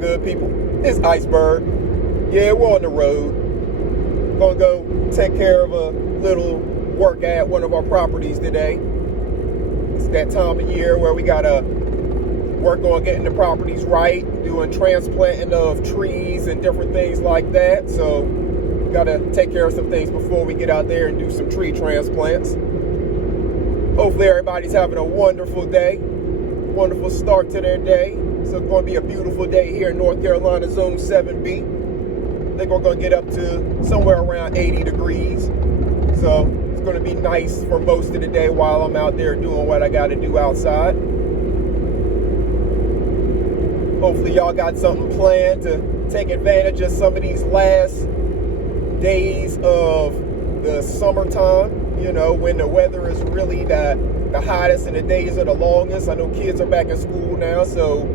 good, people? It's Iceberg. Yeah, we're on the road. Gonna go take care of a little work at one of our properties today. It's that time of year where we gotta work on getting the properties right, doing transplanting of trees and different things like that. So gotta take care of some things before we get out there and do some tree transplants. Hopefully everybody's having a wonderful day, wonderful start to their day. So it's going to be a beautiful day here in North Carolina, Zone 7B. I think we're going to get up to somewhere around 80 degrees. So it's going to be nice for most of the day while I'm out there doing what I got to do outside. Hopefully y'all got something planned to take advantage of some of these last days of the summertime, you know, when the weather is really the hottest and the days are the longest. I know kids are back in school now, so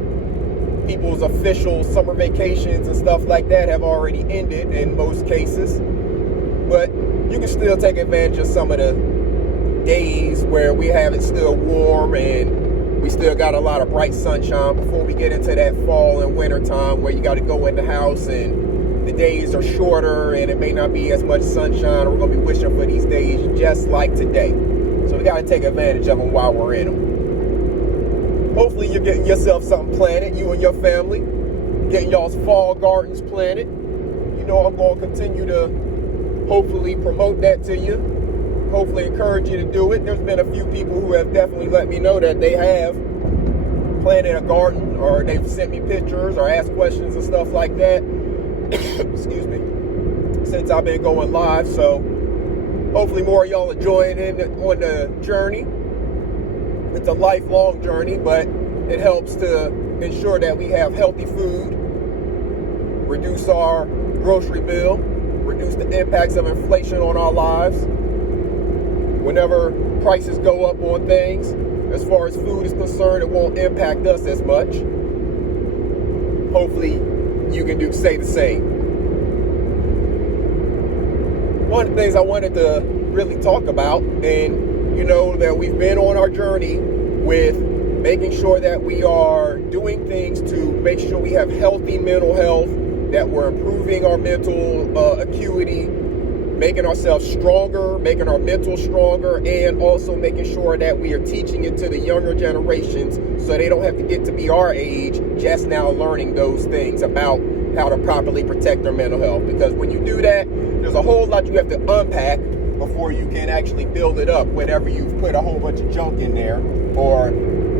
people's official summer vacations and stuff like that have already ended in most cases. But you can still take advantage of some of the days where we have it still warm and we still got a lot of bright sunshine before we get into that fall and winter time where you got to go in the house and the days are shorter and it may not be as much sunshine. We're going to be wishing for these days just like today. So we got to take advantage of them while we're in them. Hopefully you're getting yourself something planted, you and your family, getting y'all's fall gardens planted. You know I'm going to continue to hopefully promote that to you. Hopefully encourage you to do it. There's been a few people who have definitely let me know that they have planted a garden, or they've sent me pictures or asked questions and stuff like that. Excuse me, since I've been going live. So hopefully more of y'all are joining in on the journey. It's a lifelong journey, but it helps to ensure that we have healthy food, reduce our grocery bill, reduce the impacts of inflation on our lives. Whenever prices go up on things, as far as food is concerned, it won't impact us as much. Hopefully you can say the same. One of the things I wanted to really talk about, and you know that we've been on our journey with making sure that we are doing things to make sure we have healthy mental health, that we're improving our mental acuity, making ourselves stronger, making our mental stronger, and also making sure that we are teaching it to the younger generations so they don't have to get to be our age just now learning those things about how to properly protect their mental health. Because when you do that, there's a whole lot you have to unpack before you can actually build it up whenever you've put a whole bunch of junk in there or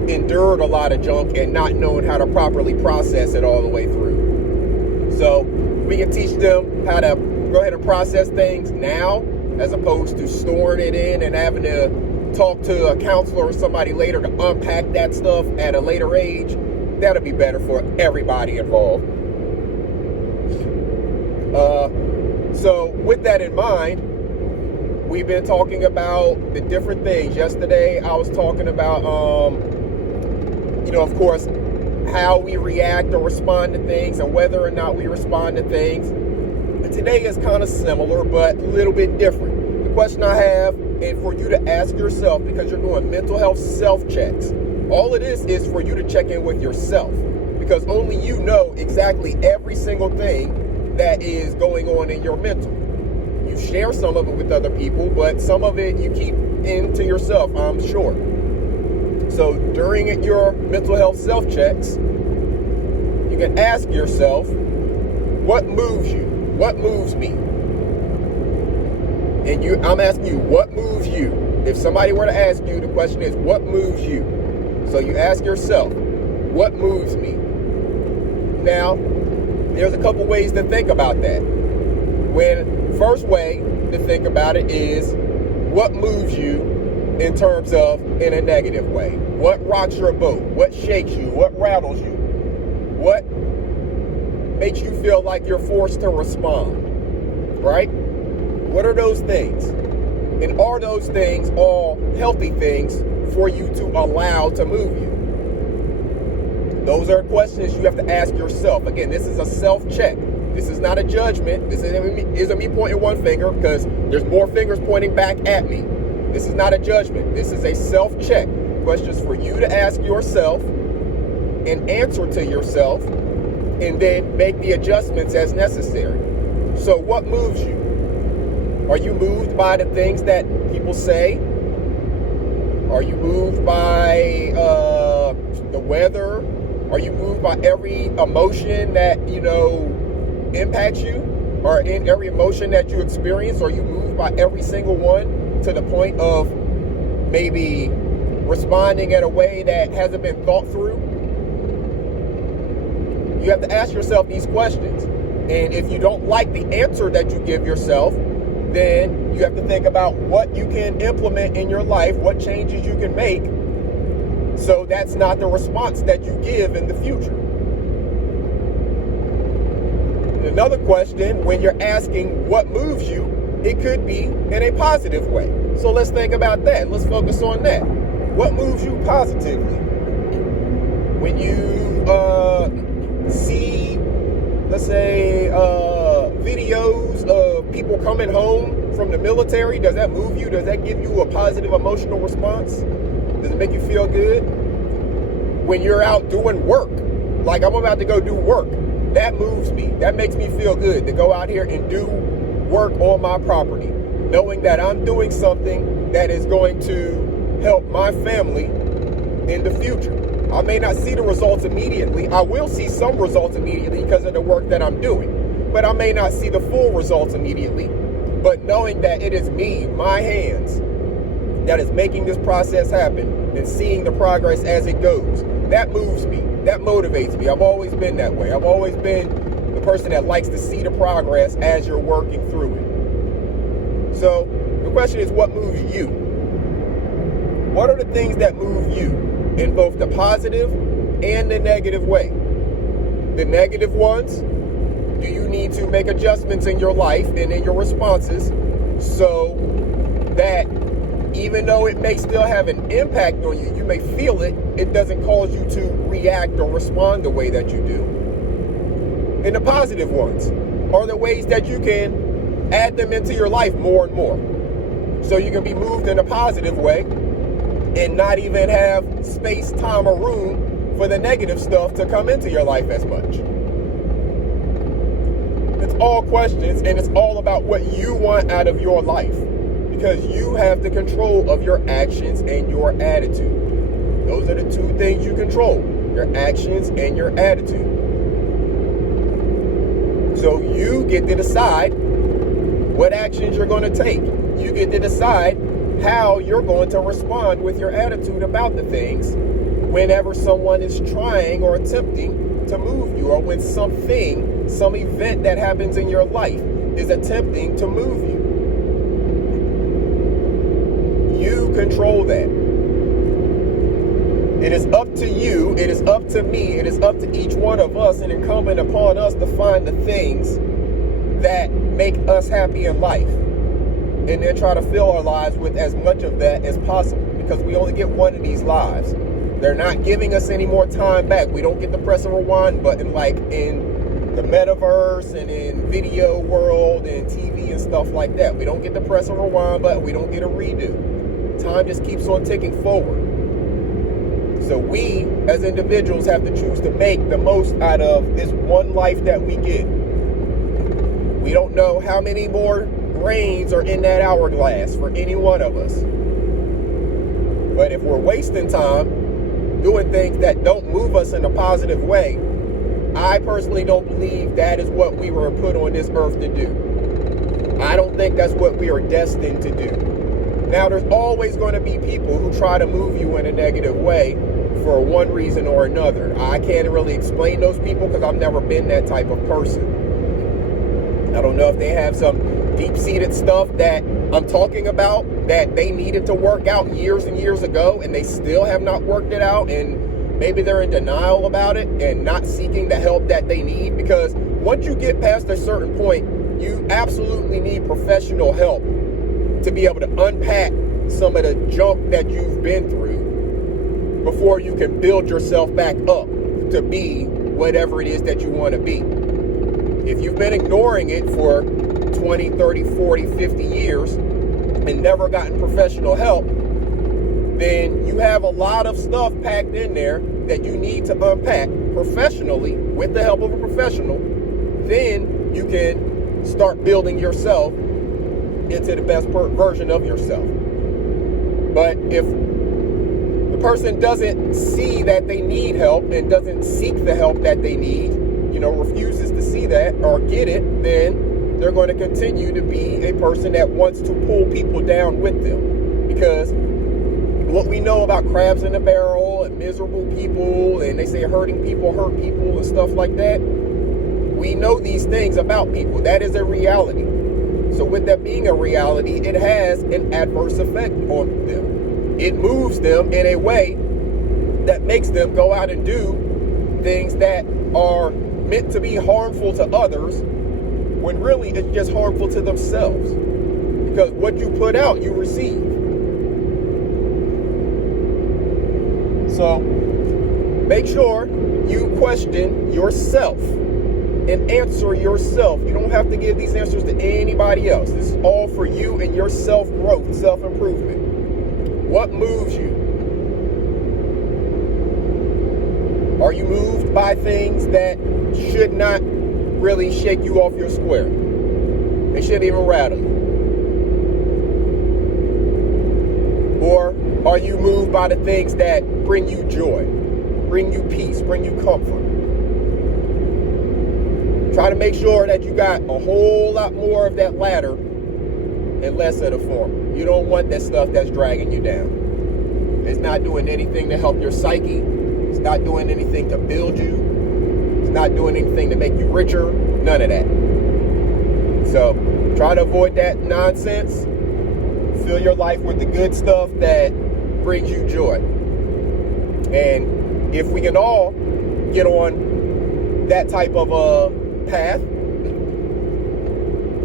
endured a lot of junk and not knowing how to properly process it all the way through. So we can teach them how to go ahead and process things now as opposed to storing it in and having to talk to a counselor or somebody later to unpack that stuff at a later age. That'll be better for everybody involved. So with that in mind, we've been talking about the different things. Yesterday I was talking about, of course, how we react or respond to things and whether or not we respond to things. Today is kind of similar, but a little bit different. The question I have, and for you to ask yourself, because you're doing mental health self-checks, all it is for you to check in with yourself, because only you know exactly every single thing that is going on in your mental. You share some of it with other people, but some of it you keep into yourself, I'm sure. So during your mental health self-checks, you can ask yourself, what moves you? What moves me? And I'm asking you, what moves you? If somebody were to ask you, the question is, what moves you? So you ask yourself, what moves me? Now, there's a couple ways to think about that. First way to think about it is, what moves you in terms of in a negative way? What rocks your boat? What shakes you? What rattles you? What makes you feel like you're forced to respond, right? What are those things? And are those things all healthy things for you to allow to move you? Those are questions you have to ask yourself. Again, this is a self-check. This is not a judgment. This isn't me pointing one finger, because there's more fingers pointing back at me. This is not a judgment. This is a self-check. Questions for you to ask yourself and answer to yourself and then make the adjustments as necessary. So what moves you? Are you moved by the things that people say? Are you moved by the weather? Are you moved by every emotion that, impacts you? Or in every emotion that you experience? Are you moved by every single one to the point of maybe responding in a way that hasn't been thought through? You have to ask yourself these questions. And if you don't like the answer that you give yourself, then you have to think about what you can implement in your life, what changes you can make, so that's not the response that you give in the future. Another question, when you're asking what moves you, it could be in a positive way. So let's think about that. Let's focus on that. What moves you positively? When you see, let's say, videos of people coming home from the military, does that move you? Does that give you a positive emotional response? Does it make you feel good? When you're out doing work, like I'm about to go do work, that moves me. That makes me feel good to go out here and do work on my property, knowing that I'm doing something that is going to help my family in the future. I may not see the results immediately. I will see some results immediately because of the work that I'm doing, but I may not see the full results immediately. But knowing that it is me, my hands, that is making this process happen and seeing the progress as it goes, that moves me. That motivates me. I've always been that way. I've always been the person that likes to see the progress as you're working through it. So the question is, what moves you? What are the things that move you in both the positive and the negative way? The negative ones, do you need to make adjustments in your life and in your responses so that even though it may still have an impact on you, you may feel it, it doesn't cause you to react or respond the way that you do? And the positive ones are the ways that you can add them into your life more and more. So you can be moved in a positive way and not even have space, time, or room for the negative stuff to come into your life as much. It's all questions, and it's all about what you want out of your life, because you have the control of your actions and your attitude. Those are the two things you control, your actions and your attitude. So you get to decide what actions you're going to take. You get to decide how you're going to respond with your attitude about the things whenever someone is trying or attempting to move you, or when some event that happens in your life is attempting to move you. You control that. It is up to you, it is up to me, it is up to each one of us, and incumbent upon us to find the things that make us happy in life, and then try to fill our lives with as much of that as possible, because we only get one of these lives. They're not giving us any more time back. We don't get to press a rewind button like in the metaverse and in video world and TV and stuff like that. We don't get to press a rewind button. We don't get a redo. Time just keeps on ticking forward. So we, as individuals, have to choose to make the most out of this one life that we get. We don't know how many more grains are in that hourglass for any one of us. But if we're wasting time doing things that don't move us in a positive way, I personally don't believe that is what we were put on this earth to do. I don't think that's what we are destined to do. Now, there's always going to be people who try to move you in a negative way for one reason or another. I can't really explain those people because I've never been that type of person. I don't know if they have some deep-seated stuff that I'm talking about that they needed to work out years and years ago, and they still have not worked it out, and maybe they're in denial about it and not seeking the help that they need, because once you get past a certain point, you absolutely need professional help to be able to unpack some of the junk that you've been through before you can build yourself back up to be whatever it is that you want to be. If you've been ignoring it for 20, 30, 40, 50 years and never gotten professional help, then you have a lot of stuff packed in there that you need to unpack professionally, with the help of a professional, then you can start building yourself into the best version of yourself. But if the person doesn't see that they need help and doesn't seek the help that they need, refuses to see that or get it, then they're going to continue to be a person that wants to pull people down with them. Because what we know about crabs in a barrel and miserable people, and they say hurting people hurt people and stuff like that, we know these things about people. That is a reality. So with that being a reality, it has an adverse effect on them. It moves them in a way that makes them go out and do things that are meant to be harmful to others, when really it's just harmful to themselves. Because what you put out, you receive. So make sure you question yourself and answer yourself. You don't have to give these answers to anybody else. This is all for you and your self-growth, self-improvement. What moves you? Are you moved by things that should not really shake you off your square? They shouldn't even rattle you. Or are you moved by the things that bring you joy, bring you peace, bring you comfort? Try to make sure that you got a whole lot more of that latter and less of the former. You don't want that stuff that's dragging you down. It's not doing anything to help your psyche. It's not doing anything to build you. It's not doing anything to make you richer. None of that. So try to avoid that nonsense. Fill your life with the good stuff that brings you joy. And if we can all get on that type of a path, I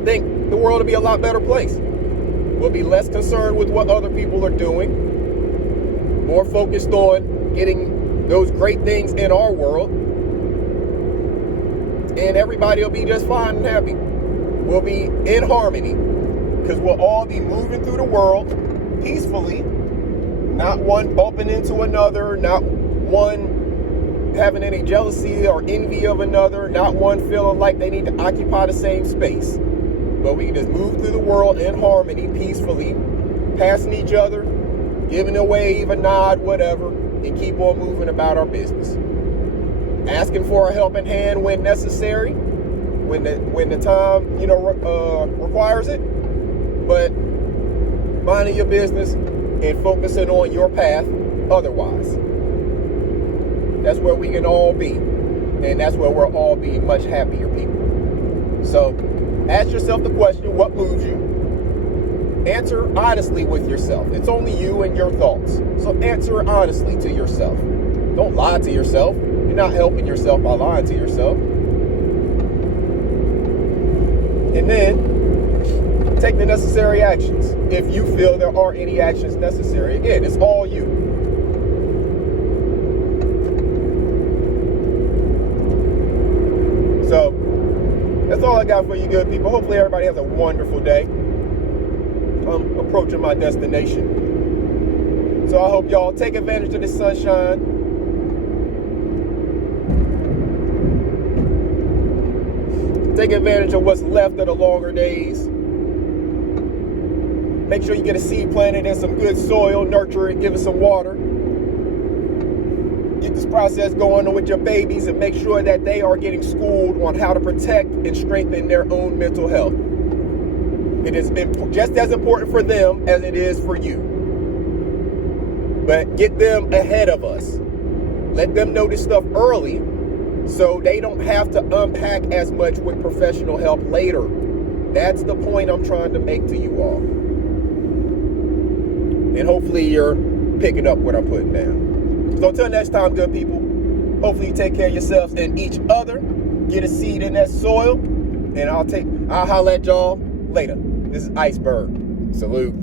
think the world will be a lot better place. We'll be less concerned with what other people are doing, more focused on getting those great things in our world, and everybody will be just fine and happy. We'll be in harmony, because we'll all be moving through the world peacefully, not one bumping into another, not one having any jealousy or envy of another, not one feeling like they need to occupy the same space. But we can just move through the world in harmony, peacefully, passing each other, giving a wave, a nod, whatever, and keep on moving about our business. Asking for a helping hand when necessary, when the time requires it, but minding your business and focusing on your path otherwise. That's where we can all be, and that's where we'll all be much happier people. So ask yourself the question, what moves you? Answer honestly with yourself. It's only you and your thoughts. So answer honestly to yourself. Don't lie to yourself. You're not helping yourself by lying to yourself. And then take the necessary actions if you feel there are any actions necessary. Again, it's all you. So that's all I got for you good people. Hopefully everybody has a wonderful day. I'm approaching my destination. So I hope y'all take advantage of the sunshine. Take advantage of what's left of the longer days. Make sure you get a seed planted in some good soil, nurture it, give it some water. Get this process going with your babies and make sure that they are getting schooled on how to protect and strengthen their own mental health. It is just as important for them as it is for you. But get them ahead of us. Let them know this stuff early so they don't have to unpack as much with professional help later. That's the point I'm trying to make to you all. And hopefully you're picking up what I'm putting down. So until next time, good people, hopefully you take care of yourselves and each other. Get a seed in that soil. And I'll holler at y'all later. This is Iceberg. Salute.